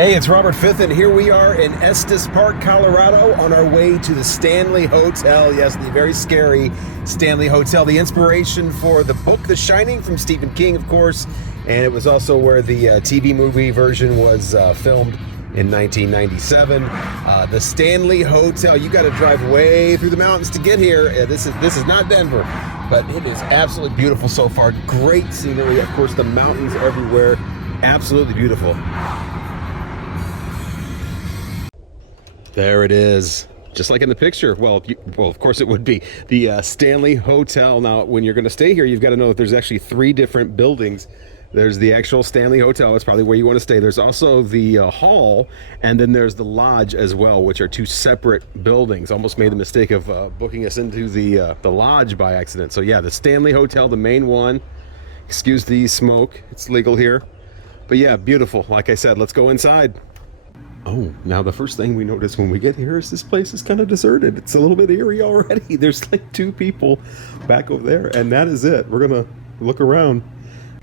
Hey, it's Robert Fifth, and here we are in Estes Park, Colorado, on our way to the Stanley Hotel. Yes, the very scary Stanley Hotel, the inspiration for the book The Shining from Stephen King, of course, and it was also where the TV movie version was filmed in 1997. The Stanley Hotel, you got to drive way through the mountains to get here. This is not Denver, but it is absolutely beautiful so far. Great scenery, of course, the mountains everywhere, absolutely beautiful. There it is, just like in the picture. Well, of course it would be the Stanley Hotel. Now, when you're going to stay here, you've got to know that there's actually three different buildings. There's the actual Stanley Hotel. It's probably where you want to stay. There's also the hall, and then there's the lodge as well, which are two separate buildings. Almost made the mistake of booking us into the lodge by accident. So yeah, the Stanley Hotel, the main one. Excuse the smoke. It's legal here. But yeah, beautiful. Like I said, let's go inside. Oh, now the first thing we notice when we get here is this place is kind of deserted. It's a little bit eerie already. There's like two people back over there, and that is it. We're gonna look around.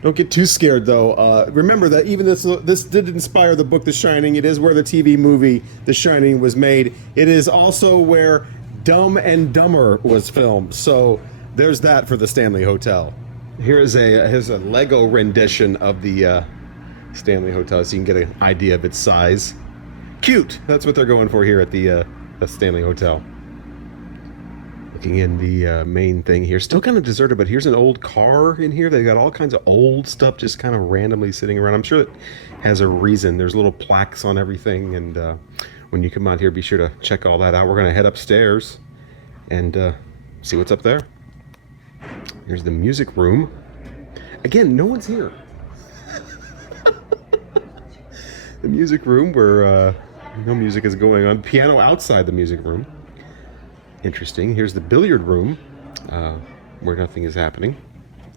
Don't get too scared though. Remember that even this did inspire the book The Shining. It is where the TV movie The Shining was made. It is also where Dumb and Dumber was filmed. So there's that for the Stanley Hotel. Here's a Lego rendition of the Stanley Hotel, so you can get an idea of its size. Cute. That's what they're going for here at the Stanley Hotel. Looking in the main thing here, still kind of deserted, but here's an old car in here. They've got all kinds of old stuff just kind of randomly sitting around. I'm sure it has a reason. There's little plaques on everything, and when you come out here, be sure to check all that out. We're going to head upstairs and see what's up there. Here's the music room. Again, no one's here. The music room where no music is going on. Piano outside the music room. Interesting. Here's the billiard room where nothing is happening.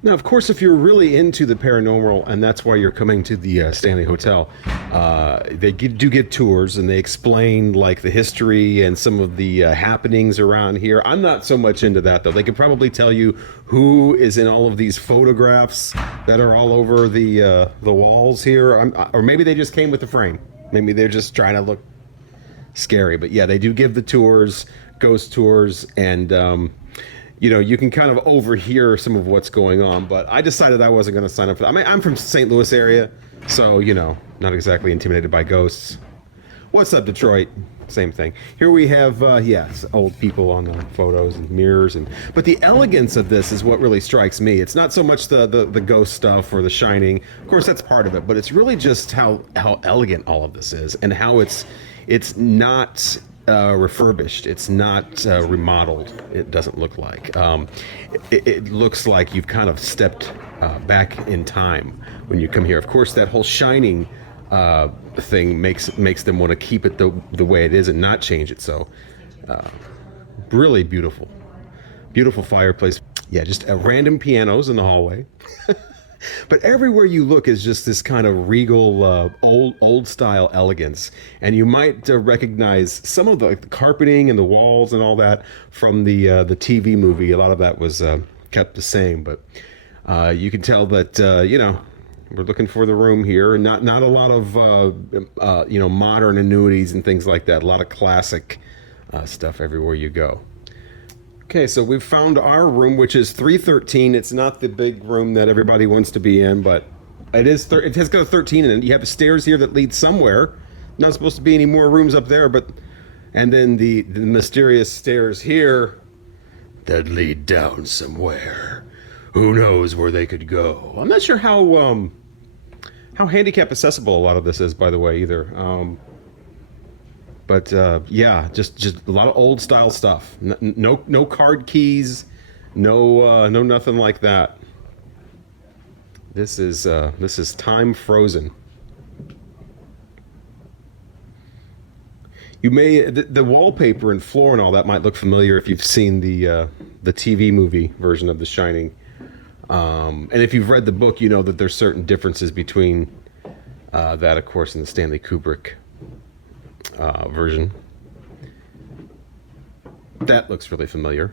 Now, of course, if you're really into the paranormal, and that's why you're coming to the Stanley Hotel, they do give tours, and they explain like the history and some of the happenings around here. I'm not so much into that, though. They could probably tell you who is in all of these photographs that are all over the walls here, or maybe they just came with the frame. Maybe they're just trying to look scary. But yeah, they do give the tours, ghost tours, and you can kind of overhear some of what's going on, but I decided I wasn't going to sign up for that. I mean, I'm from St. Louis area, so, not exactly intimidated by ghosts. What's up, Detroit? Same thing. Here we have, yes, old people on the photos and mirrors, but the elegance of this is what really strikes me. It's not so much the ghost stuff or the Shining. Of course, that's part of it, but it's really just how elegant all of this is, and how it's not refurbished. It's not remodeled. It doesn't look like. It looks like you've kind of stepped back in time when you come here. Of course, that whole Shining thing makes them want to keep it the way it is and not change it. So, really beautiful fireplace. Yeah, just random pianos in the hallway. But everywhere you look is just this kind of regal, old style elegance, and you might recognize some of the carpeting and the walls and all that from the TV movie. A lot of that was kept the same, but you can tell that we're looking for the room here, and not a lot of modern annuities and things like that. A lot of classic stuff everywhere you go. Okay, so we've found our room, which is 313. It's not the big room that everybody wants to be in, but it is. It has got a 13 in it. You have stairs here that lead somewhere. Not supposed to be any more rooms up there, and then the mysterious stairs here that lead down somewhere. Who knows where they could go? I'm not sure how handicap accessible a lot of this is, by the way, either. But yeah, just a lot of old style stuff. No card keys, no nothing like that. This is time frozen. You may the wallpaper and floor and all that might look familiar if you've seen the TV movie version of The Shining, and if you've read the book, you know that there's certain differences between that, of course, and the Stanley Kubrick version. That looks really familiar.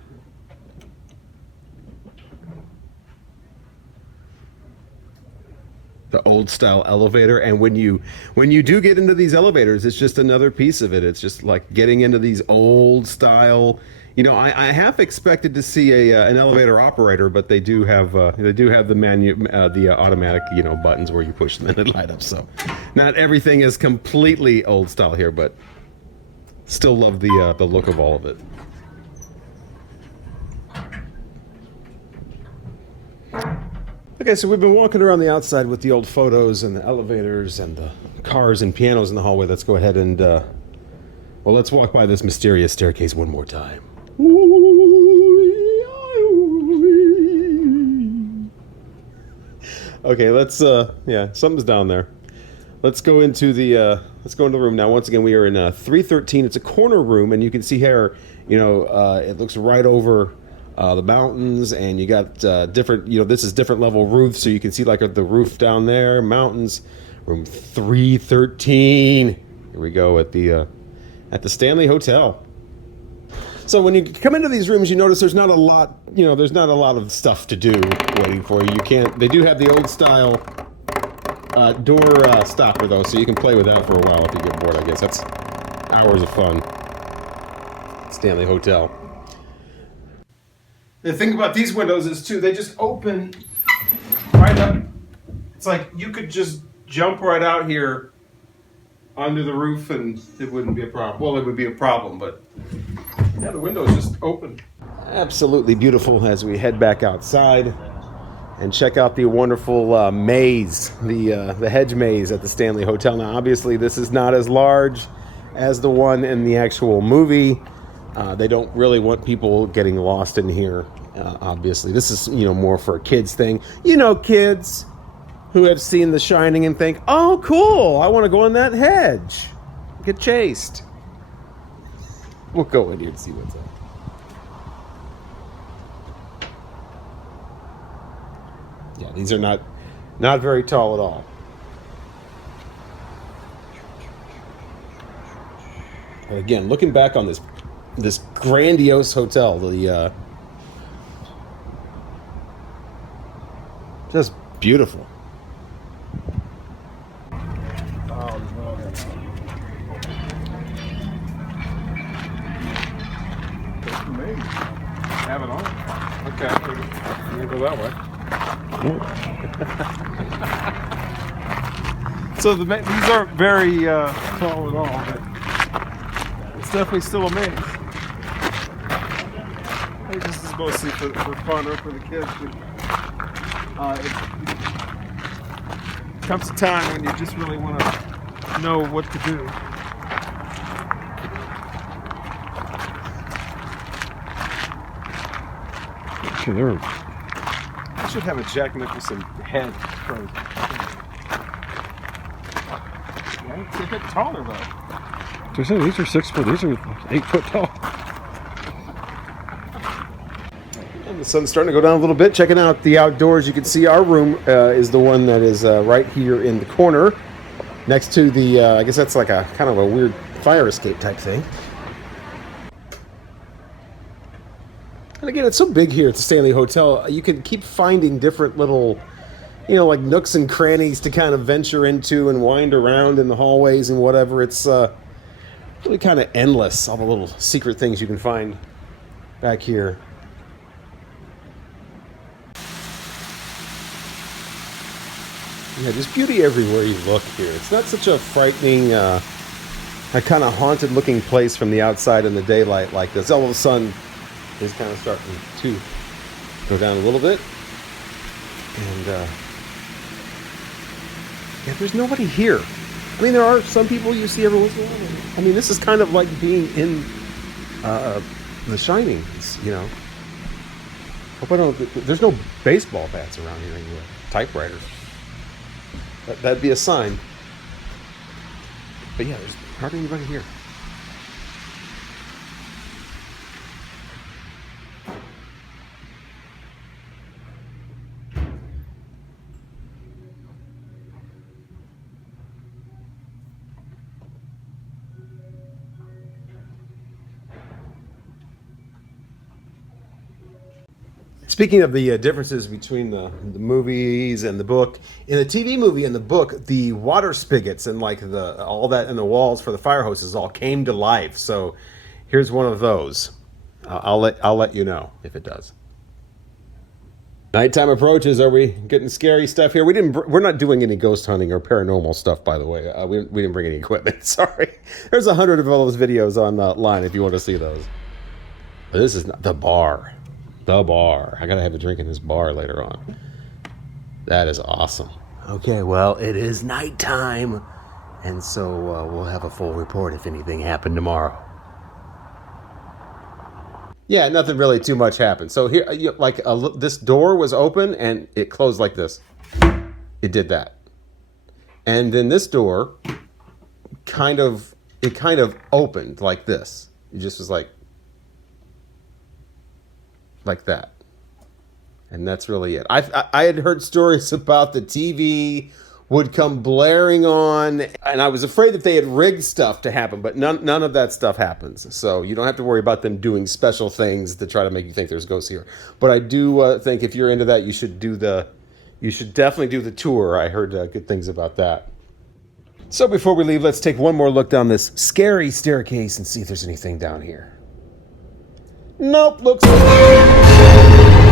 the old style elevator. And when you do get into these elevators, it's just another piece of it. It's just like getting into these old style. You know, I half expected to see an elevator operator, but they do have the automatic, you know, buttons where you push them and it light up. So not everything is completely old style here, but still love the look of all of it. Okay, so we've been walking around the outside with the old photos and the elevators and the cars and pianos in the hallway. Let's go ahead and well, let's walk by this mysterious staircase one more time. Okay, let's yeah, something's down there. Let's go into the room now. Once again, we are in 313. It's a corner room, and you can see here, you know, it looks right over the mountains, and you got different, you know, this is different level roofs, so you can see like the roof down there, mountains. Room 313. Here we go at the Stanley Hotel. So when you come into these rooms, you notice there's not a lot, you know, there's not a lot of stuff to do waiting for you. You can't. They do have the old style door stopper though, so you can play with that for a while if you get bored. I guess that's hours of fun. Stanley Hotel. The thing about these windows is too, they just open right up. It's like you could just jump right out here onto the roof and it wouldn't be a problem. Well, it would be a problem, but yeah, the windows just open. Absolutely beautiful as we head back outside and check out the wonderful maze, the hedge maze at the Stanley Hotel. Now, obviously, this is not as large as the one in the actual movie. They don't really want people getting lost in here. Obviously, this is, you know, more for a kids thing. You know, kids who have seen The Shining and think, "Oh, cool! I want to go in that hedge, get chased." We'll go in here and see what's up. Yeah, these are not very tall at all. But again, looking back on this grandiose hotel, just beautiful. Have it on? Okay, I'm gonna go that way. So these aren't very tall at all, but it's definitely still a maze. I think this is mostly for fun or for the kids, but it comes a time when you just really want to know what to do. I should have a Jack Nicholson head from. Yeah, it's a bit taller though. These are 6 foot. These are 8 foot tall. And the sun's starting to go down a little bit. Checking out the outdoors, you can see our room is the one that is right here in the corner, next to the. I guess that's like a kind of a weird fire escape type thing. And again, it's so big here at the Stanley Hotel, you can keep finding different little, you know, like nooks and crannies to kind of venture into and wind around in the hallways and whatever. It's really kind of endless, all the little secret things you can find back here. Yeah, there's beauty everywhere you look here. It's not such a frightening, a kind of haunted looking place from the outside in the daylight like this. All of a sudden, is kind of starting to go down a little bit, and yeah, there's nobody here. I mean, there are some people you see every once in a while. I mean, this is kind of like being in The Shining. It's, you know, hope I don't. There's no baseball bats around here anyway. Typewriters. That'd be a sign. But yeah, there's hardly anybody here. Speaking of the differences between the movies and the book, in the TV movie and the book, the water spigots and like all that in the walls for the fire hoses all came to life. So here's one of those. I'll let you know if it does. Nighttime approaches. Are we getting scary stuff here? We're not doing any ghost hunting or paranormal stuff, by the way. We didn't bring any equipment. Sorry. There's 100 of all those videos online if you want to see those. But this is not the bar. The bar. I gotta have a drink in this bar later on. That is awesome. Okay, well, it is nighttime, and so we'll have a full report if anything happened tomorrow. Yeah, nothing really too much happened. So here, this door was open and it closed like this. It did that, and then this door kind of opened like this. It just was like that, and that's really it. I had heard stories about the TV would come blaring on, and I was afraid that they had rigged stuff to happen, but none of that stuff happens. So you don't have to worry about them doing special things to try to make you think there's ghosts here. But I do think if you're into that, you should definitely do the tour. I heard good things about that. So before we leave, let's take one more look down this scary staircase and see if there's anything down here. Nope, looks like